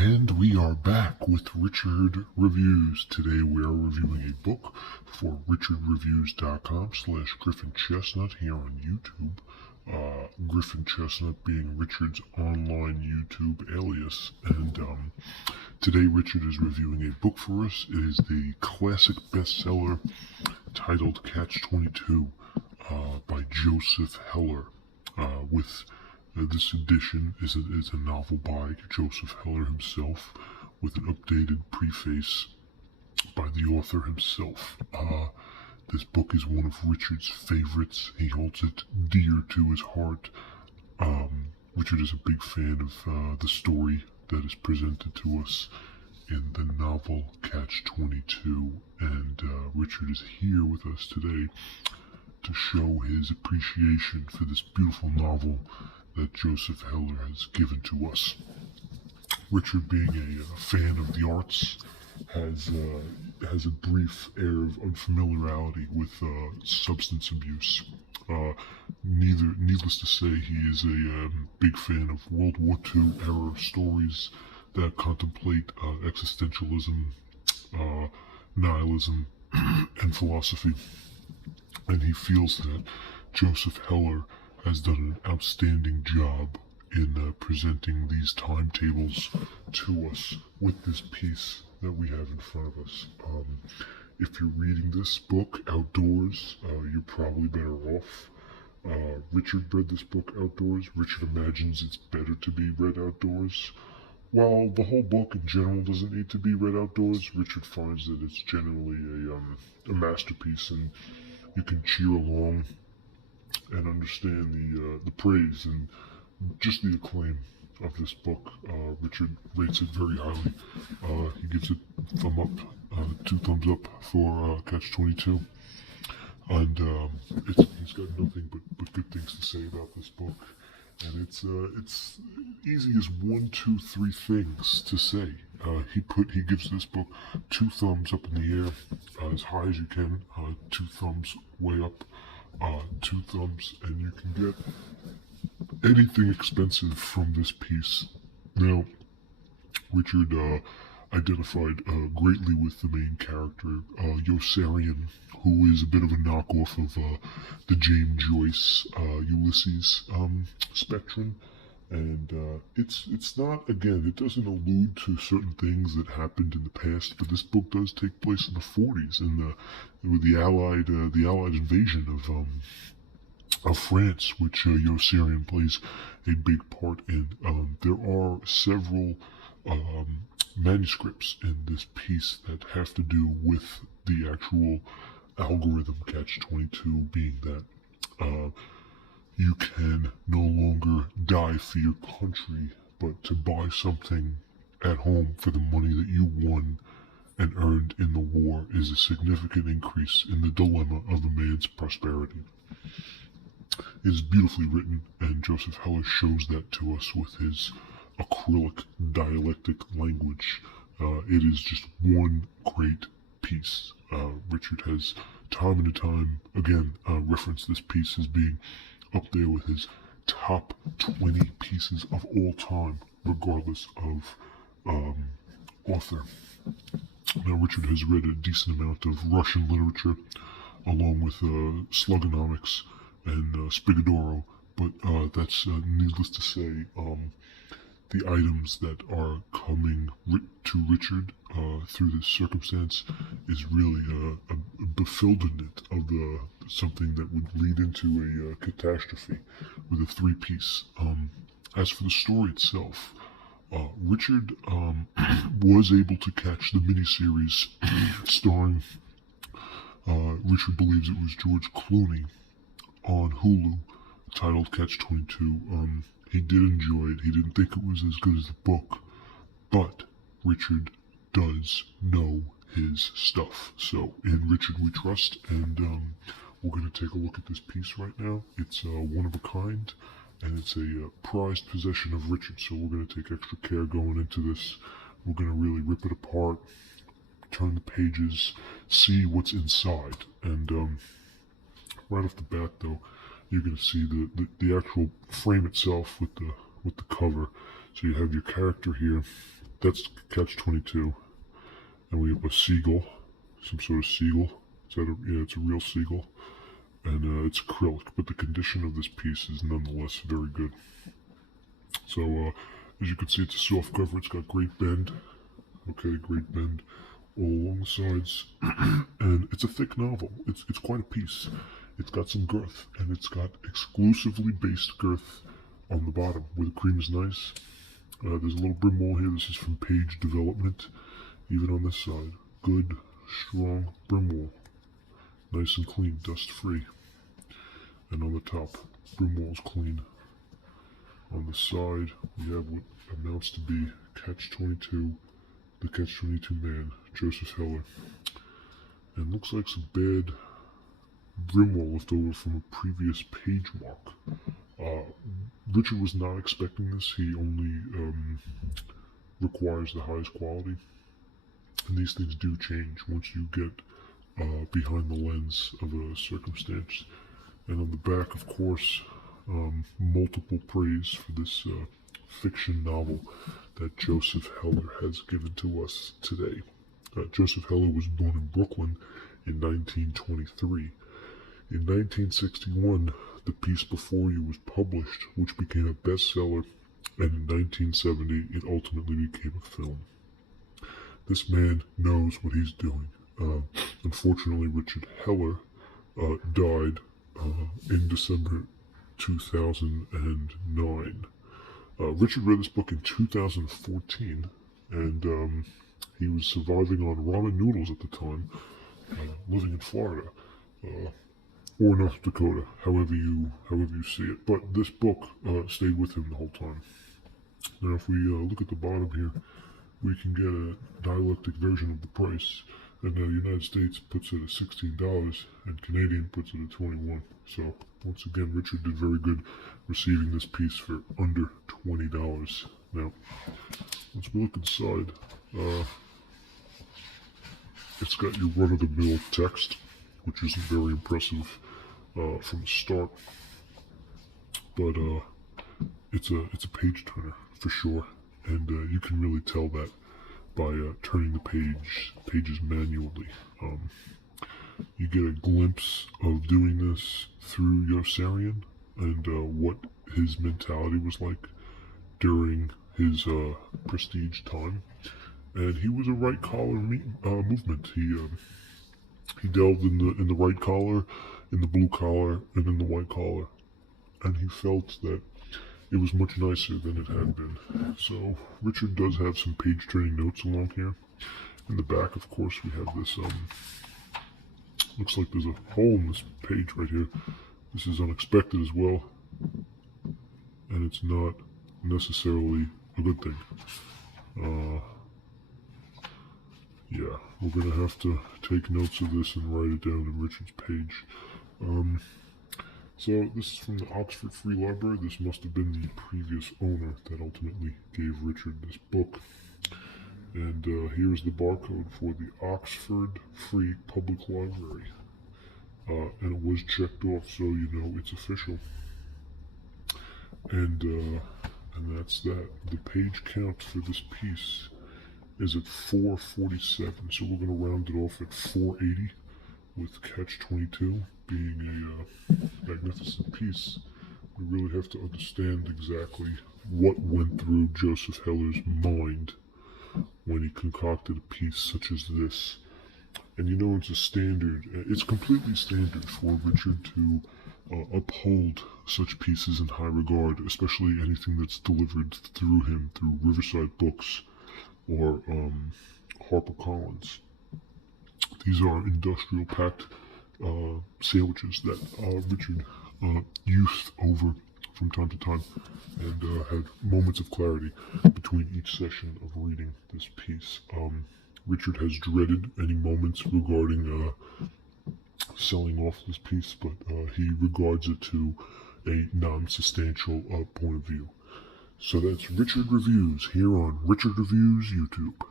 And we are back with Richard Reviews. Today we are reviewing a book for richardreviews.com/Griffin Chestnut here on YouTube. Griffin Chestnut being Richard's online YouTube alias. And today Richard is reviewing a book for us. It is the classic bestseller titled Catch-22 by Joseph Heller with this edition is a novel by Joseph Heller himself, with an updated preface by the author himself. This book is one of Richard's favorites. He holds it dear to his heart. Richard is a big fan of the story that is presented to us in the novel Catch-22, and Richard is here with us today to show his appreciation for this beautiful novel that Joseph Heller has given to us. Richard, being a fan of the arts, has a brief air of unfamiliarity with substance abuse. Needless to say, he is a big fan of World War II era stories that contemplate existentialism, nihilism, and philosophy. And he feels that Joseph Heller has done an outstanding job in presenting these timetables to us with this piece that we have in front of us. If you're reading this book outdoors, you're probably better off. Richard read this book outdoors. Richard imagines it's better to be read outdoors. While the whole book in general doesn't need to be read outdoors, Richard finds that it's generally a masterpiece, and you can cheer along and understand the praise and just the acclaim of this book. Richard rates it very highly. He gives it two thumbs up for Catch-22. And he's got nothing but good things to say about this book. And it's easy as 1, 2, 3 things to say. He gives this book 2 thumbs up in the air, as high as you can, 2 thumbs way up, 2 thumbs, and you can get anything expensive from this piece. Now, Richard identified greatly with the main character, Yossarian, who is a bit of a knockoff of the James Joyce Ulysses spectrum. And it's not, again, it doesn't allude to certain things that happened in the past, but this book does take place in the 40s, with the Allied invasion of France, which Yossarian plays a big part in. There are several manuscripts in this piece that have to do with the actual algorithm Catch-22, being that you can no longer die for your country, but to buy something at home for the money that you won and earned in the war is a significant increase in the dilemma of a man's prosperity. It is beautifully written, and Joseph Heller shows that to us with his acrylic dialectic language. It is just one great piece. Richard has time and time again referenced this piece as being up there with his top 20 pieces of all time, regardless of author. Now, Richard has read a decent amount of Russian literature, along with Slugonomics and Spigadoro, but that's needless to say. The items that are coming to Richard through this circumstance is really a bewilderment of something that would lead into a catastrophe with a 3-piece. As for the story itself, Richard was able to catch the miniseries starring, Richard believes it was George Clooney, on Hulu, titled Catch-22. He did enjoy it. He didn't think it was as good as the book, but Richard does know his stuff. So in Richard we trust, and we're going to take a look at this piece right now. It's one of a kind, and it's a prized possession of Richard, so we're going to take extra care going into this. We're going to really rip it apart, turn the pages, see what's inside. And right off the bat, though, you're going to see the actual frame itself with the cover. So you have your character here, that's Catch-22. And we have a seagull, some sort of seagull. Yeah, it's a real seagull. And it's acrylic, but the condition of this piece is nonetheless very good. So, as you can see, it's a soft cover. It's got great bend. Okay, great bend all along the sides. And it's a thick novel. It's quite a piece. It's got some girth, and it's got exclusively based girth on the bottom, where the cream is nice. There's a little brim wall here. This is from Page Development. Even on this side, good, strong brim wall. Nice and clean, dust-free. And on the top, brim wall is clean. On the side, we have what amounts to be Catch-22, the Catch-22 man, Joseph Heller. And looks like some bad brim wall left over from a previous page mark. Richard was not expecting this. He only requires the highest quality. And these things do change once you get behind the lens of a circumstance. And on the back, of course, multiple praise for this fiction novel that Joseph Heller has given to us today. Joseph Heller was born in Brooklyn in 1923. In 1961, The Piece Before You was published, which became a bestseller, and in 1970, it ultimately became a film. This man knows what he's doing. Unfortunately, Richard Heller died in December 2009. Richard read this book in 2014, and he was surviving on ramen noodles at the time, living in Florida. Or North Dakota, however you see it. But this book stayed with him the whole time. Now, if we look at the bottom here, we can get a dialectic version of the price. And the United States puts it at $16, and Canadian puts it at $21. So, once again, Richard did very good receiving this piece for under $20. Now, once we look inside, it's got your run-of-the-mill text, which isn't very impressive from the start, but it's a page turner for sure, and you can really tell that by turning the pages manually. You get a glimpse of doing this through Yossarian and what his mentality was like during his prestige time, and he was a right collar movement. He delved in the right collar, in the blue collar, and in the white collar, and he felt that it was much nicer than it had been. So Richard does have some page turning notes along here. In the back, of course, we have this, looks like there's a hole in this page right here. This is unexpected as well, and it's not necessarily a good thing. Yeah, we're going to have to take notes of this and write it down in Richard's page. So this is from the Oxford Free Library. This must have been the previous owner that ultimately gave Richard this book. And here's the barcode for the Oxford Free Public Library. And it was checked off, so you know it's official. And that's that. The page count for this piece is at 447, so we're going to round it off at 480, with Catch-22 being a magnificent piece. We really have to understand exactly what went through Joseph Heller's mind when he concocted a piece such as this. And you know, it's completely standard for Richard to uphold such pieces in high regard, especially anything that's delivered through him, through Riverside Books or HarperCollins. These are industrial packed sandwiches that Richard used over from time to time, and had moments of clarity between each session of reading this piece. Richard has dreaded any moments regarding selling off this piece, but he regards it to a non-substantial point of view. So that's Richard Reviews here on Richard Reviews YouTube.